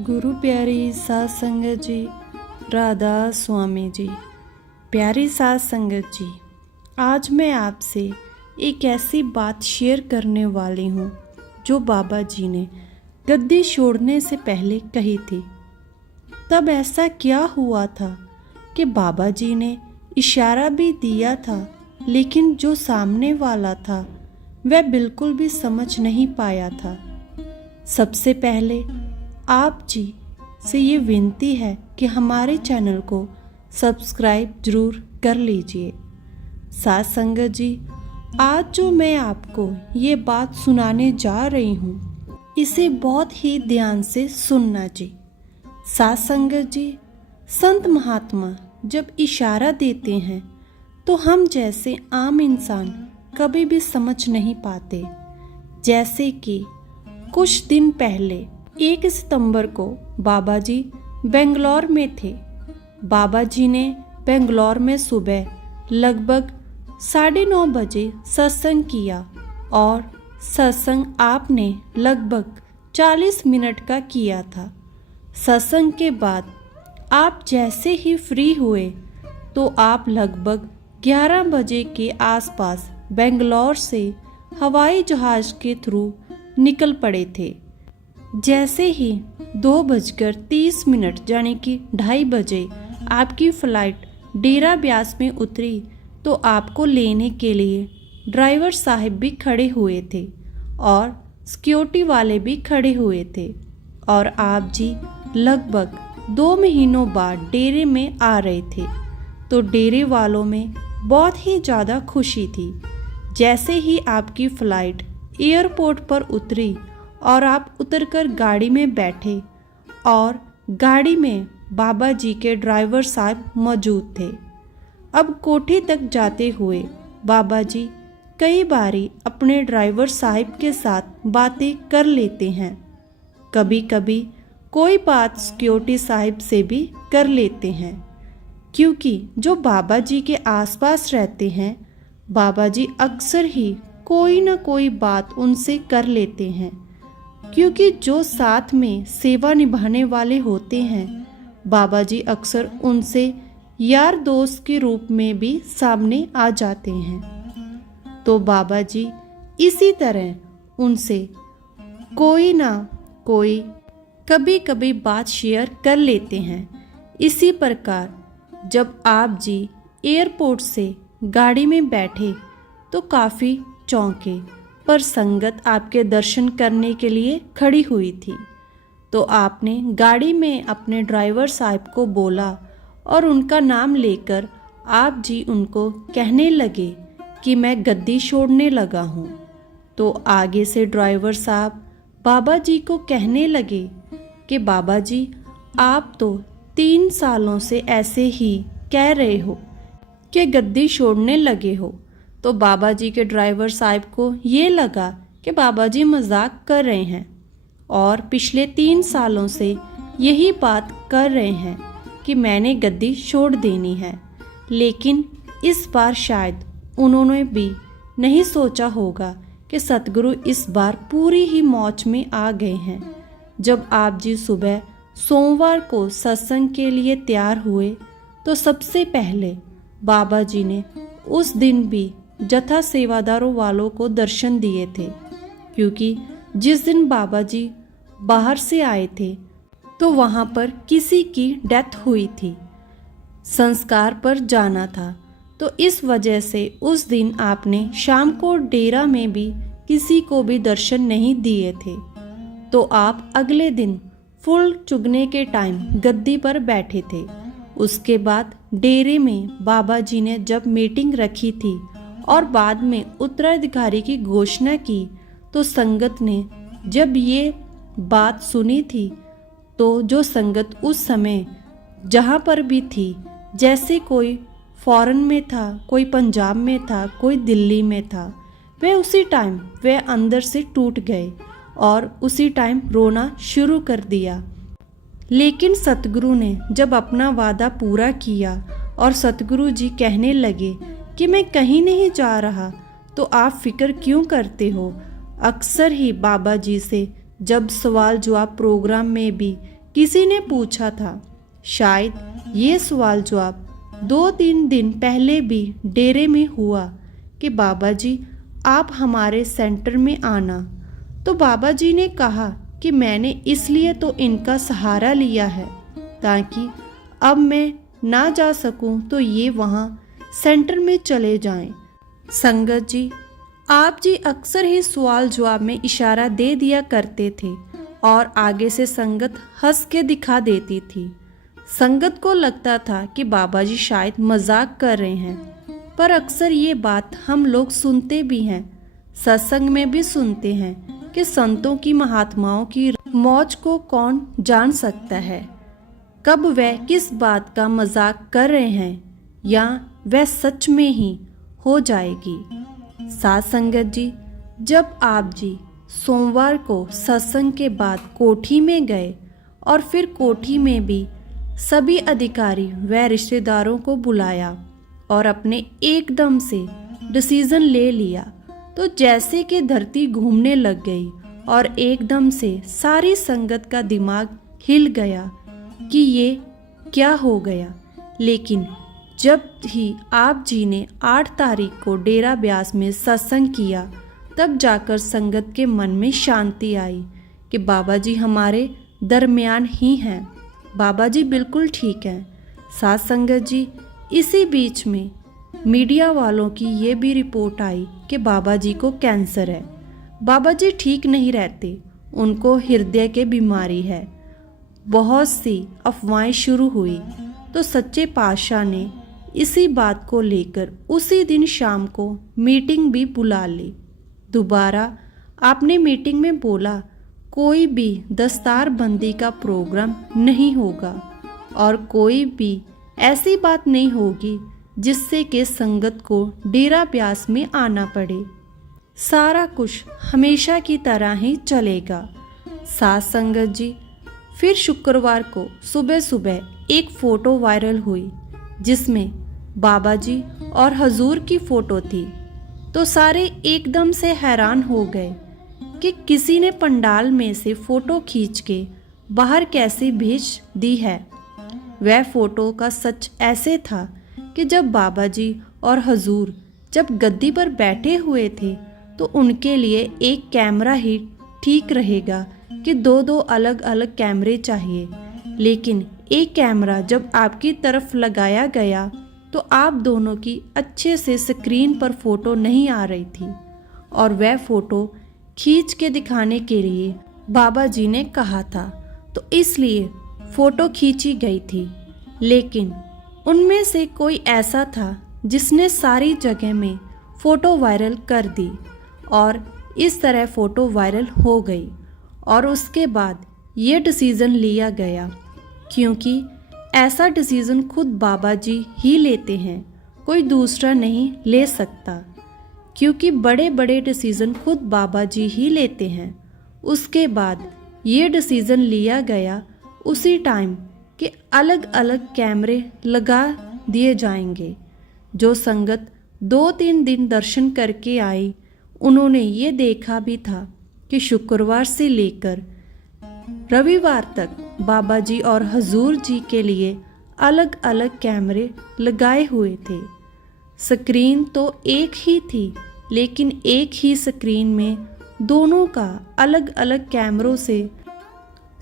गुरु प्यारी साध संगत जी, राधा स्वामी जी। प्यारी साध संगत जी, आज मैं आपसे एक ऐसी बात शेयर करने वाली हूँ जो बाबा जी ने गद्दी छोड़ने से पहले कही थी। तब ऐसा क्या हुआ था कि बाबा जी ने इशारा भी दिया था, लेकिन जो सामने वाला था वह बिल्कुल भी समझ नहीं पाया था। सबसे पहले आप जी से ये विनती है कि हमारे चैनल को सब्सक्राइब जरूर कर लीजिए। साथ संगत जी, आज जो मैं आपको ये बात सुनाने जा रही हूँ, इसे बहुत ही ध्यान से सुनना जी। साथ संगत जी, संत महात्मा जब इशारा देते हैं तो हम जैसे आम इंसान कभी भी समझ नहीं पाते। जैसे कि कुछ दिन पहले 1 सितंबर को बाबा जी बेंगलोर में थे। बाबा जी ने बेंगलोर में सुबह लगभग 9:30 बजे सत्संग किया और सत्संग आपने लगभग 40 मिनट का किया था। सत्संग के बाद आप जैसे ही फ्री हुए तो आप लगभग 11 बजे के आसपास बेंगलोर से हवाई जहाज़ के थ्रू निकल पड़े थे। जैसे ही 2:30 यानी कि 2:30 बजे आपकी फ़्लाइट डेरा ब्यास में उतरी तो आपको लेने के लिए ड्राइवर साहब भी खड़े हुए थे और सिक्योरिटी वाले भी खड़े हुए थे और आप जी लगभग 2 महीनों बाद डेरे में आ रहे थे। तो डेरे वालों में बहुत ही ज़्यादा खुशी थी। जैसे ही आपकी फ़्लाइट एयरपोर्ट पर उतरी और आप उतरकर गाड़ी में बैठे और गाड़ी में बाबा जी के ड्राइवर साहब मौजूद थे। अब कोठी तक जाते हुए बाबा जी कई बारी अपने ड्राइवर साहब के साथ बातें कर लेते हैं। कभी कभी कोई बात सिक्योरिटी साहब से भी कर लेते हैं, क्योंकि जो बाबा जी के आसपास रहते हैं, बाबा जी अक्सर ही कोई ना कोई बात उनसे कर लेते हैं। क्योंकि जो साथ में सेवा निभाने वाले होते हैं, बाबा जी अक्सर उनसे यार दोस्त के रूप में भी सामने आ जाते हैं। तो बाबा जी इसी तरह उनसे कोई ना कोई कभी कभी बात शेयर कर लेते हैं। इसी प्रकार जब आप जी एयरपोर्ट से गाड़ी में बैठे तो काफ़ी चौंके, पर संगत आपके दर्शन करने के लिए खड़ी हुई थी। तो आपने गाड़ी में अपने ड्राइवर साहब को बोला और उनका नाम लेकर आप जी उनको कहने लगे कि मैं गद्दी छोड़ने लगा हूँ। तो आगे से ड्राइवर साहब बाबा जी को कहने लगे कि बाबा जी, आप तो 3 सालों से ऐसे ही कह रहे हो कि गद्दी छोड़ने लगे हो। तो बाबा जी के ड्राइवर साहब को ये लगा कि बाबा जी मजाक कर रहे हैं और पिछले 3 सालों से यही बात कर रहे हैं कि मैंने गद्दी छोड़ देनी है। लेकिन इस बार शायद उन्होंने भी नहीं सोचा होगा कि सतगुरु इस बार पूरी ही मौज में आ गए हैं। जब आप जी सुबह सोमवार को सत्संग के लिए तैयार हुए तो सबसे पहले बाबा जी ने उस दिन भी जथा सेवादारों वालों को दर्शन दिए थे, क्योंकि जिस दिन बाबा जी बाहर से आए थे तो वहाँ पर किसी की डेथ हुई थी, संस्कार पर जाना था। तो इस वजह से उस दिन आपने शाम को डेरा में भी किसी को भी दर्शन नहीं दिए थे। तो आप अगले दिन फुल चुगने के टाइम गद्दी पर बैठे थे। उसके बाद डेरे में बाबा जी ने जब मीटिंग रखी थी और बाद में उत्तराधिकारी की घोषणा की, तो संगत ने जब ये बात सुनी थी तो जो संगत उस समय जहाँ पर भी थी, जैसे कोई फॉरेन में था, कोई पंजाब में था, कोई दिल्ली में था, वे उसी टाइम वे अंदर से टूट गए और उसी टाइम रोना शुरू कर दिया। लेकिन सतगुरु ने जब अपना वादा पूरा किया और सतगुरु जी कहने लगे कि मैं कहीं नहीं जा रहा, तो आप फिक्र क्यों करते हो। अक्सर ही बाबा जी से जब सवाल जवाब प्रोग्राम में भी किसी ने पूछा था। शायद ये सवाल जवाब 2-3 दिन पहले भी डेरे में हुआ कि बाबा जी आप हमारे सेंटर में आना। तो बाबा जी ने कहा कि मैंने इसलिए तो इनका सहारा लिया है ताकि अब मैं ना जा सकूं तो ये वहाँ सेंटर में चले जाएं। संगत जी, आप जी अक्सर ही सवाल जवाब में इशारा दे दिया करते थे और आगे से संगत हंस के दिखा देती थी। संगत को लगता था कि बाबा जी शायद मजाक कर रहे हैं, पर अक्सर ये बात हम लोग सुनते भी हैं, सत्संग में भी सुनते हैं कि संतों की महात्माओं की मौज को कौन जान सकता है, कब वह किस बात का मजाक कर रहे हैं या वह सच में ही हो जाएगी। साथ संगत जी, जब आप जी सोमवार को सत्संग के बाद कोठी में गए और फिर कोठी में भी सभी अधिकारी व रिश्तेदारों को बुलाया और अपने एकदम से डिसीजन ले लिया, तो जैसे कि धरती घूमने लग गई और एकदम से सारी संगत का दिमाग हिल गया कि ये क्या हो गया। लेकिन जब ही आप जी ने 8 तारीख को डेरा ब्यास में सत्संग किया, तब जाकर संगत के मन में शांति आई कि बाबा जी हमारे दरमियान ही हैं, बाबा जी बिल्कुल ठीक हैं। साथ संगत जी, इसी बीच में मीडिया वालों की ये भी रिपोर्ट आई कि बाबा जी को कैंसर है। बाबा जी ठीक नहीं रहते, उनको हृदय की बीमारी है। बहुत सी अफवाहें शुरू हुई तो सच्चे पातशाह ने इसी बात को लेकर उसी दिन शाम को मीटिंग भी बुला ली। दोबारा आपने मीटिंग में बोला कोई भी दस्तारबंदी का प्रोग्राम नहीं होगा और कोई भी ऐसी बात नहीं होगी जिससे कि संगत को डेरा ब्यास में आना पड़े। सारा कुछ हमेशा की तरह ही चलेगा। साथ संगत जी, फिर शुक्रवार को सुबह सुबह एक फ़ोटो वायरल हुई जिसमें बाबा जी और हजूर की फ़ोटो थी। तो सारे एकदम से हैरान हो गए कि किसी ने पंडाल में से फ़ोटो खींच के बाहर कैसे भेज दी है। वह फ़ोटो का सच ऐसे था कि जब बाबा जी और हजूर जब गद्दी पर बैठे हुए थे तो उनके लिए एक कैमरा ही ठीक रहेगा कि 2-2 अलग अलग कैमरे चाहिए। लेकिन एक कैमरा जब आपकी तरफ लगाया गया तो आप दोनों की अच्छे से स्क्रीन पर फ़ोटो नहीं आ रही थी और वह फ़ोटो खींच के दिखाने के लिए बाबा जी ने कहा था, तो इसलिए फ़ोटो खींची गई थी। लेकिन उनमें से कोई ऐसा था जिसने सारी जगह में फ़ोटो वायरल कर दी और इस तरह फ़ोटो वायरल हो गई। और उसके बाद ये डिसीज़न लिया गया, क्योंकि ऐसा डिसीज़न खुद बाबा जी ही लेते हैं, कोई दूसरा नहीं ले सकता, क्योंकि बड़े बड़े डिसीज़न खुद बाबा जी ही लेते हैं। उसके बाद ये डिसीज़न लिया गया उसी टाइम कि अलग अलग कैमरे लगा दिए जाएंगे। जो संगत 2-3 दिन दर्शन करके आई, उन्होंने ये देखा भी था कि शुक्रवार से लेकर रविवार तक बाबा जी और हजूर जी के लिए अलग अलग कैमरे लगाए हुए थे। स्क्रीन तो एक ही थी, लेकिन एक ही स्क्रीन में दोनों का अलग अलग कैमरों से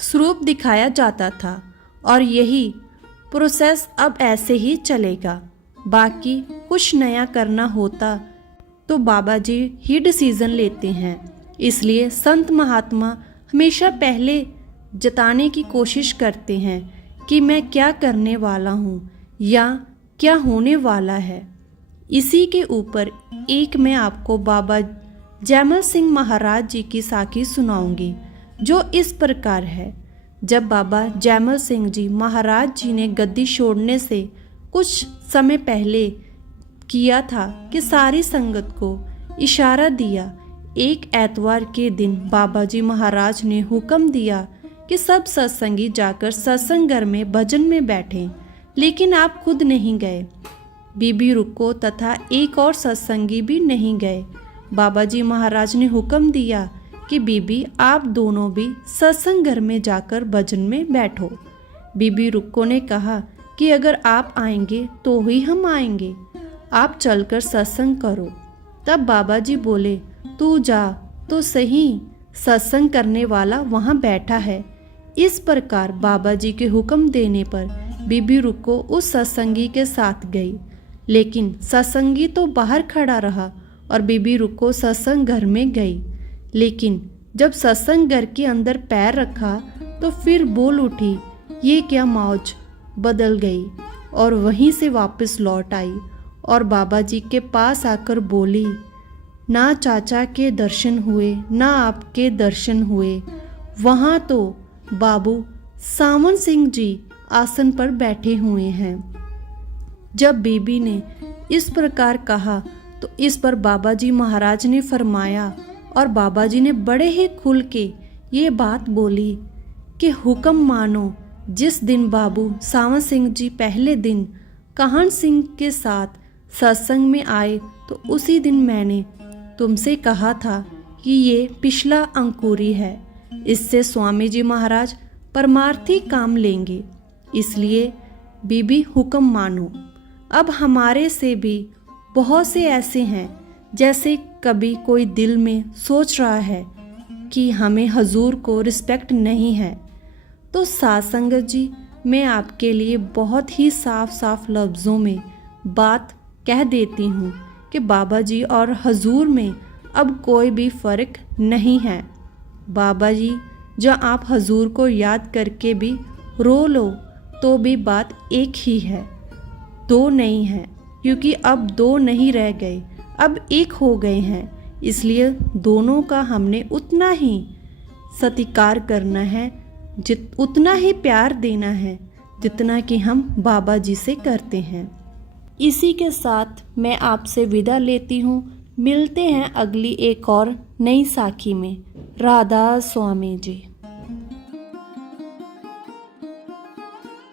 स्वरूप दिखाया जाता था और यही प्रोसेस अब ऐसे ही चलेगा। बाकी कुछ नया करना होता तो बाबा जी ही डिसीज़न लेते हैं। इसलिए संत महात्मा हमेशा पहले जताने की कोशिश करते हैं कि मैं क्या करने वाला हूँ या क्या होने वाला है। इसी के ऊपर एक मैं आपको बाबा जैमल सिंह महाराज जी की साखी सुनाऊंगी, जो इस प्रकार है। जब बाबा जैमल सिंह जी महाराज जी ने गद्दी छोड़ने से कुछ समय पहले किया था कि सारी संगत को इशारा दिया। एक एतवार के दिन बाबा जी महाराज ने हुक्म दिया कि सब सत्संगी जाकर सत्संग घर में भजन में बैठें, लेकिन आप खुद नहीं गए। बीबी रुको तथा एक और सत्संगी भी नहीं गए। बाबा जी महाराज ने हुक्म दिया कि बीबी आप दोनों भी सत्संग घर में जाकर भजन में बैठो। बीबी रुक्को ने कहा कि अगर आप आएंगे तो ही हम आएंगे, आप चलकर सत्संग करो। तब बाबा जी बोले, तू जा तो सही, सत्संग करने वाला वहाँ बैठा है। इस प्रकार बाबा जी के हुक्म देने पर बीबी रुक्को उस सत्संगी के साथ गई, लेकिन सत्संगी तो बाहर खड़ा रहा और बीबी रुक्को सत्संग घर में गई। लेकिन जब सत्संग घर के अंदर पैर रखा तो फिर बोल उठी, ये क्या मौज, बदल गई, और वहीं से वापस लौट आई और बाबा जी के पास आकर बोली, ना चाचा के दर्शन हुए ना आपके दर्शन हुए। वहाँ तो बाबू सावन सिंह जी आसन पर बैठे हुए हैं। जब बीबी ने इस प्रकार कहा तो इस पर बाबा जी महाराज ने फरमाया, और बाबा जी ने बड़े ही खुल के ये बात बोली कि हुक्म मानो। जिस दिन बाबू सावन सिंह जी पहले दिन काहन सिंह के साथ सत्संग में आए तो उसी दिन मैंने तुमसे कहा था कि ये पिछला अंकुरी है, इससे स्वामी जी महाराज परमार्थी काम लेंगे, इसलिए बीबी हुक्म मानो। अब हमारे से भी बहुत से ऐसे हैं, जैसे कभी कोई दिल में सोच रहा है कि हमें हजूर को रिस्पेक्ट नहीं है, तो साथ संगत जी मैं आपके लिए बहुत ही साफ साफ लफ्ज़ों में बात कह देती हूँ कि बाबा जी और हजूर में अब कोई भी फ़र्क नहीं है। बाबा जी जब आप हजूर को याद करके भी रो लो तो भी बात एक ही है, दो नहीं है, क्योंकि अब दो नहीं रह गए, अब एक हो गए हैं। इसलिए दोनों का हमने उतना ही सत्कार करना है, उतना ही प्यार देना है जितना कि हम बाबा जी से करते हैं। इसी के साथ मैं आपसे विदा लेती हूँ। मिलते हैं अगली एक और नई साखी में। राधा स्वामी जी।